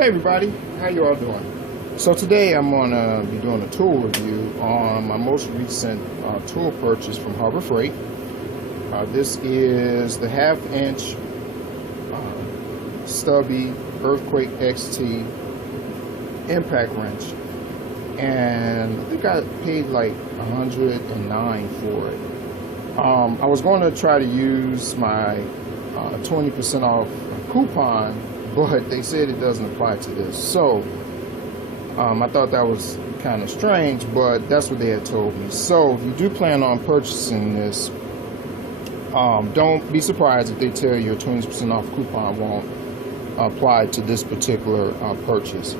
Hey everybody, how you all doing? So today I'm going to be doing a tool review on my most recent tool purchase from Harbor Freight. This is the 1/2 inch Stubby Earthquake XT impact wrench, and I think I paid like $109 for it. I was going to try to use my 20% off coupon, but they said it doesn't apply to this. So I thought that was kind of strange, but that's what they had told me. So if you do plan on purchasing this, don't be surprised if they tell you a 20% off coupon won't apply to this particular purchase.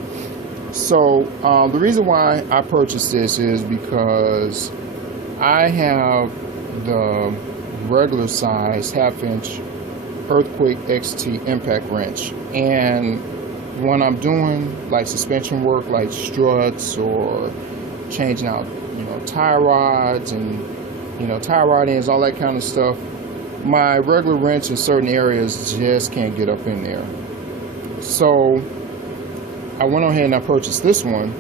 So the reason why I purchased this is because I have the regular size 1/2 inch Earthquake XT impact wrench, and when I'm doing like suspension work like struts or changing out tie rods and tie rod ends, all that kind of stuff, my regular wrench in certain areas just can't get up in there. So I went ahead and I purchased this one,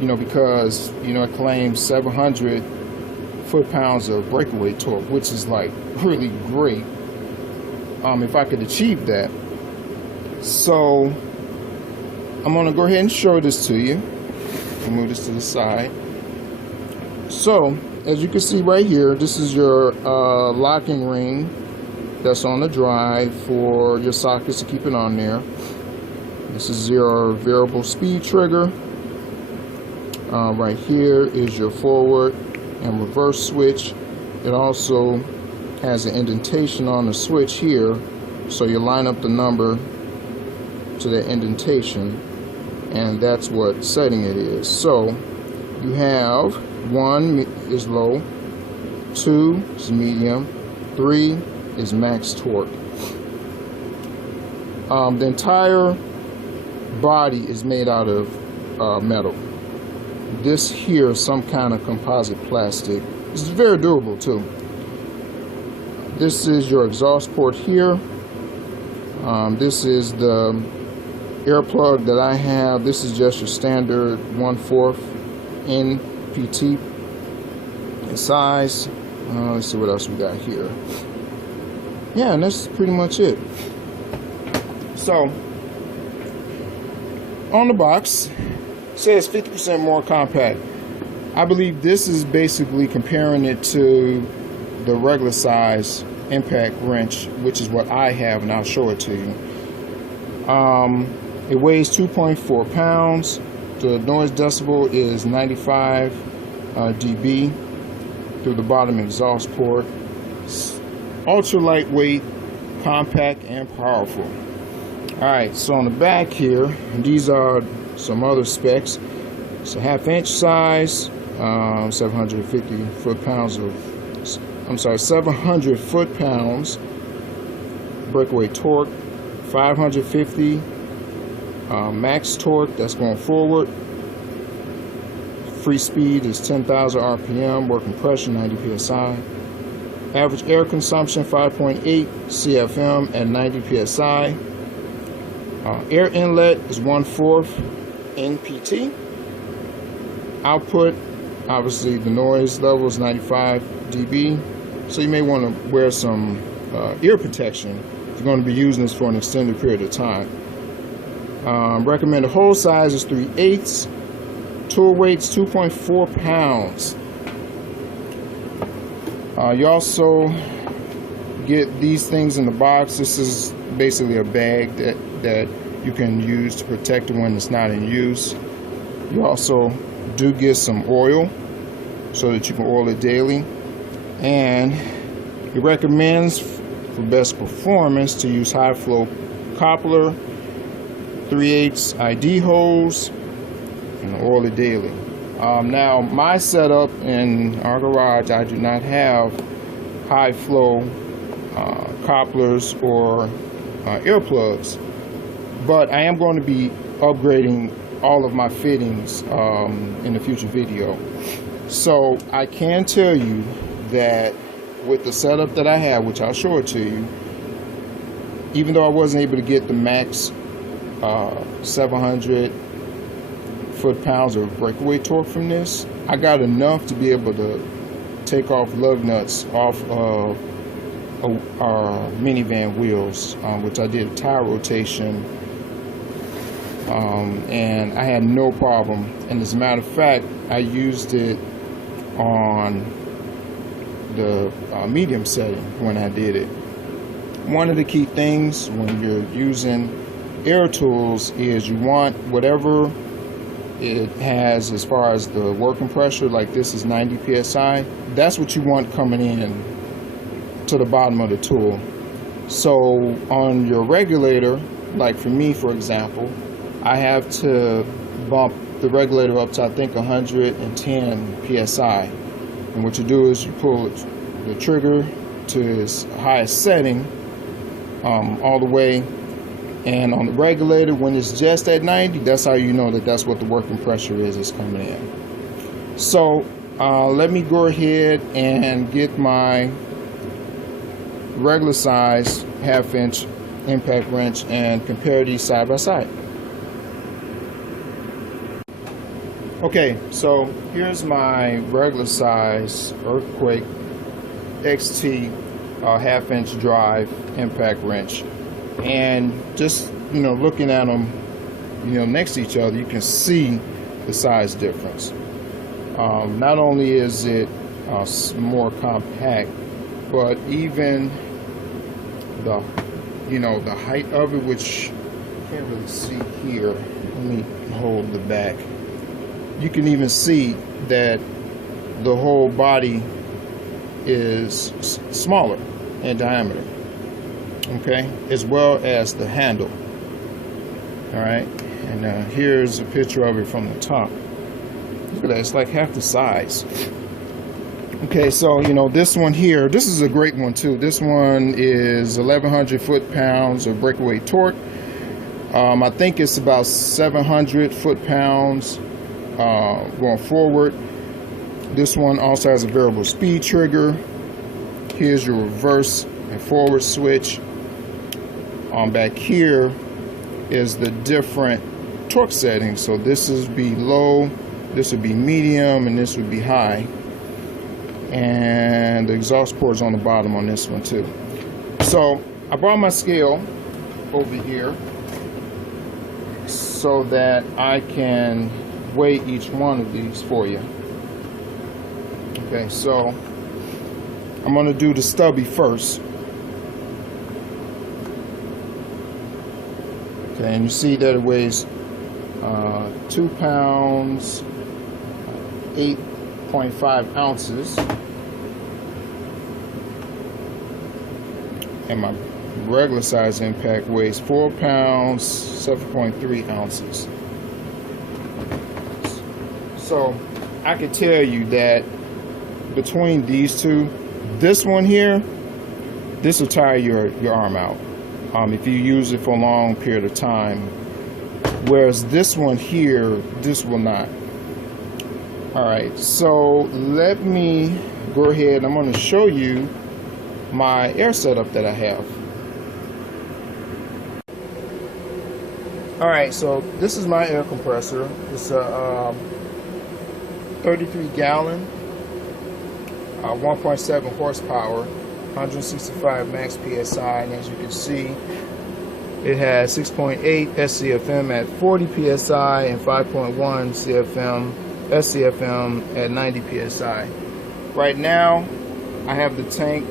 because it claims 700 foot-pounds of breakaway torque, which is like really great if I could achieve that. So I'm going to go ahead and show this to you. I'll move this to the side. So as you can see right here, this is your locking ring that's on the drive for your sockets to keep it on there. This is your variable speed trigger. Right here is your forward and reverse switch. It also has an indentation on the switch here, so you line up the number to the indentation, and that's what setting it is. So you have 1 is low, 2 is medium, 3 is max torque. The entire body is made out of metal. This here is some kind of composite plastic. It's very durable too. This is your exhaust port here. This is the air plug that I have. This is just your standard 1/4 NPT in size. Let's see what else we got here. Yeah, and that's pretty much it. So on the box it says 50% more compact. I believe this is basically comparing it to the regular size impact wrench, which is what I have, and I'll show it to you. It weighs 2.4 pounds. The noise decibel is 95 dB through the bottom exhaust port. It's ultra lightweight, compact, and powerful. Alright, so on the back here, these are some other specs. It's a 1/2 inch size, 750 foot-pounds of 700 foot-pounds breakaway torque, 550 max torque, that's going forward. Free speed is 10,000 RPM, working pressure 90 psi. Average air consumption 5.8 CFM at 90 psi. Air inlet is 1/4 NPT. Output, obviously the noise level is 95 dB, so you may want to wear some ear protection if you're going to be using this for an extended period of time. Recommended hole size is 3/8. Tool weight's 2.4 pounds. You also get these things in the box. This is basically a bag that you can use to protect it when it's not in use. You also do get some oil so that you can oil it daily, and it recommends for best performance to use high flow coupler, 3/8 ID holes, and oil it daily. Now my setup in our garage, I do not have high flow couplers or earplugs, but I am going to be upgrading all of my fittings in a future video. So I can tell you that with the setup that I have, which I'll show it to you, even though I wasn't able to get the max 700 foot-pounds of breakaway torque from this. I got enough to be able to take off lug nuts off of our minivan wheels, which I did a tire rotation, and I had no problem. And as a matter of fact, I used it on the medium setting when I did it. One of the key things when you're using air tools is you want whatever it has as far as the working pressure, like this is 90 psi, that's what you want coming in to the bottom of the tool. So on your regulator, like for me for example, I have to bump the regulator up to I think 110 psi, and what you do is you pull the trigger to its highest setting all the way, and on the regulator when it's just at 90, that's how you know that that's what the working pressure is coming in. So let me go ahead and get my regular size 1/2 inch impact wrench and compare these side by side. Okay, so here's my regular size Earthquake XT 1/2 inch drive impact wrench, and just looking at them next to each other, you can see the size difference. Not only is it more compact, but even the the height of it, which you can't really see here. Let me hold the back. You can even see that the whole body is smaller in diameter, okay, as well as the handle. All right, and here's a picture of it from the top. Look at that, it's like half the size. Okay, so this one here, this is a great one too. This one is 1100 foot-pounds of breakaway torque. I think it's about 700 foot-pounds going forward. This one also has a variable speed trigger. Here's your reverse and forward switch. Back here is the different torque settings. So this would be low, this would be medium, and this would be high. And the exhaust port is on the bottom on this one too. So I brought my scale over here so that I can weigh each one of these for you. Okay, so I'm going to do the Stubby first. Okay, and you see that it weighs 2 pounds, 8.5 ounces. And my regular size impact weighs 4 pounds, 7.3 ounces. So I can tell you that between these two, this one here, this will tire your arm out if you use it for a long period of time, whereas this one here, this will not. All right, so let me go ahead. I'm going to show you my air setup that I have. All right, so this is my air compressor. It's a 33 gallon, 1.7 horsepower, 165 max PSI, and as you can see, it has 6.8 SCFM at 40 PSI and 5.1 SCFM at 90 PSI. Right now, I have the tank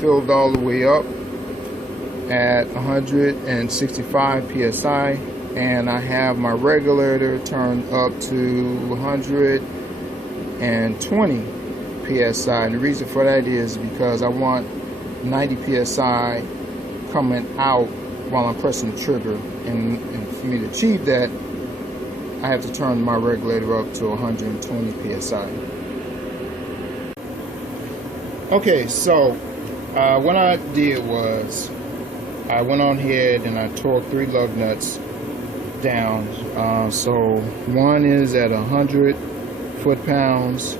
filled all the way up at 165 PSI, and I have my regulator turned up to 120 PSI. And the reason for that is because I want 90 PSI coming out while I'm pressing the trigger, and for me to achieve that, I have to turn my regulator up to 120 PSI. Okay, so what I did was I went on ahead and I torqued 3 lug nuts down. So one is at 100 foot-pounds,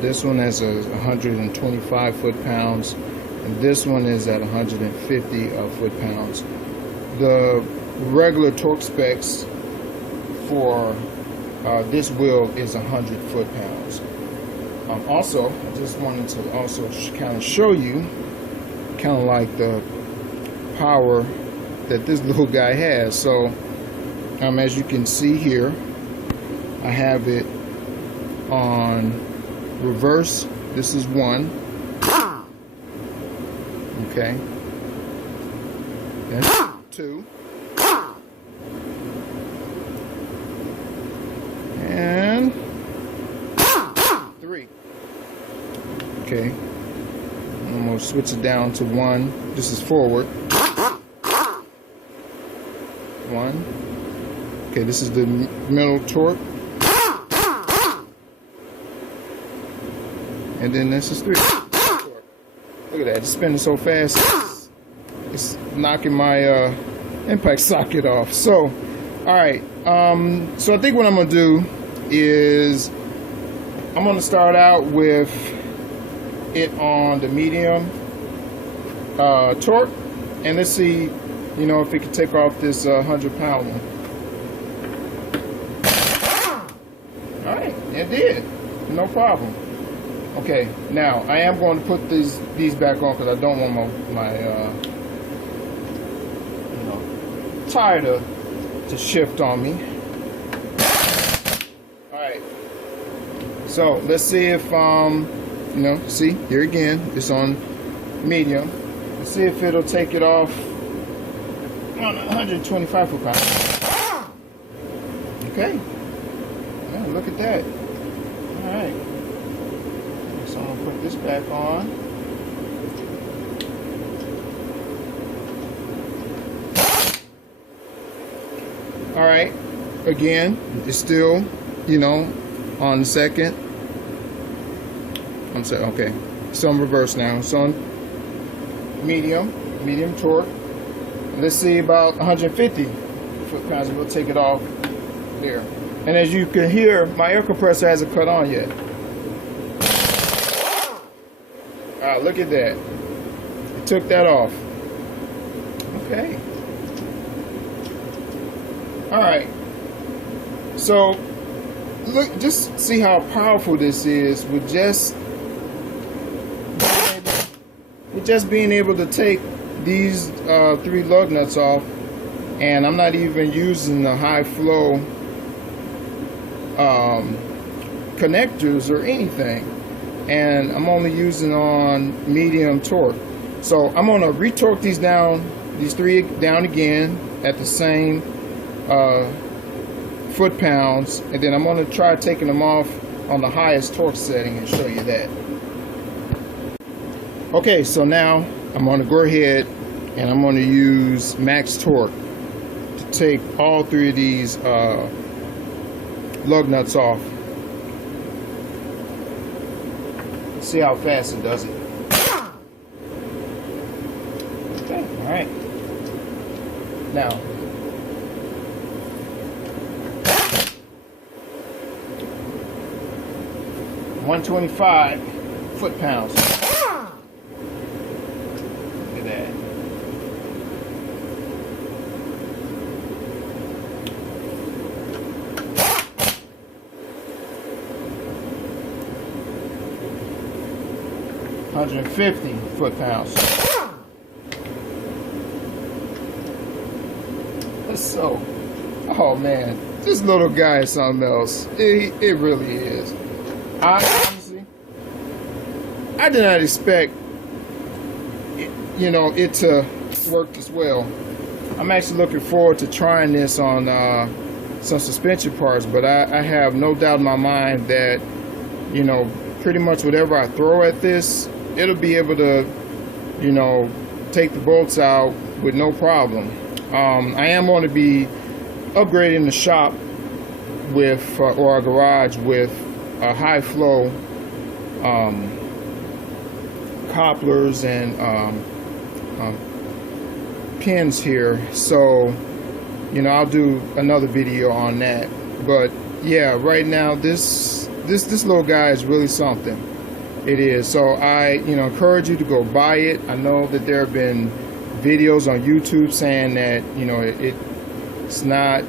this one is at 125 foot-pounds, and this one is at 150 foot-pounds. The regular torque specs for this wheel is 100 foot-pounds. Also, I just wanted to also kind of show you kind of like the power that this little guy has. So as you can see here, I have it on reverse. This is 1. Okay. That's 2. And 3. Okay. I'm going to switch it down to 1. This is forward. 1. Okay, this is the middle torque. And then this is 3. Look at that, it's spinning so fast. It's knocking my impact socket off. So, alright. So I think what I'm going to do is I'm going to start out with it on the medium torque. And let's see, you know, if it can take off this 100-pound one. Alright, it did. No problem. Okay, now I am going to put these back on because I don't want my you know, tire to shift on me. Alright, so let's see if you know, see, here again, it's on medium. Let's see if it'll take it off on 125 foot-pounds. Okay, yeah, look at that. Alright, so I'm gonna put this back on. Alright, again, it's still, you know, on the second. I'm sorry, okay. It's on reverse now. It's on medium torque. Let's see about 150 foot-pounds, and we'll take it off there. And as you can hear, my air compressor hasn't cut on yet. Look at that. It took that off. Okay. Alright. So, look, just see how powerful this is with just being able to take these 3 lug nuts off, and I'm not even using the high flow connectors or anything, and I'm only using on medium torque. So I'm going to retorque these 3 down again at the same foot-pounds, and then I'm going to try taking them off on the highest torque setting and show you that. Okay, so now I'm going to go ahead and I'm going to use max torque to take all 3 of these lug nuts off. Let's see how fast it does it. Okay, alright. Now, $125 foot-pounds. Look at that. $150 foot-pounds. That's so. Oh man, this little guy is something else. It really is. Honestly, I did not expect it to work this well. I'm actually looking forward to trying this on some suspension parts, but I have no doubt in my mind that pretty much whatever I throw at this, it'll be able to take the bolts out with no problem. I am going to be upgrading the shop with or our garage with high flow couplers and pins here, so I'll do another video on that. But yeah, right now this little guy is really something. It is. So I encourage you to go buy it. I know that there have been videos on YouTube saying that It's not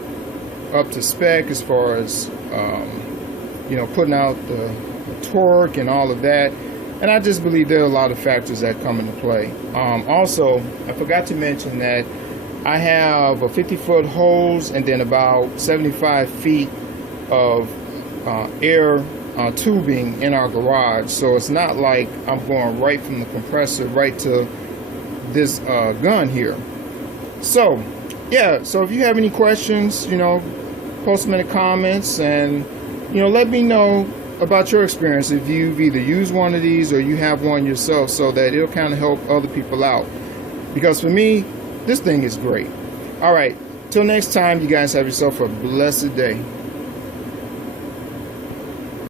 up to spec as far as you know, putting out the torque and all of that. And I just believe there are a lot of factors that come into play. Also, I forgot to mention that I have a 50-foot hose and then about 75 feet of air tubing in our garage. So it's not like I'm going right from the compressor right to this gun here. So yeah, so if you have any questions, you know, post them in the comments, and you know, let me know about your experience if you've either used one of these or you have one yourself, so that it'll kind of help other people out. Because for me, this thing is great. All right, till next time, you guys have yourself a blessed day.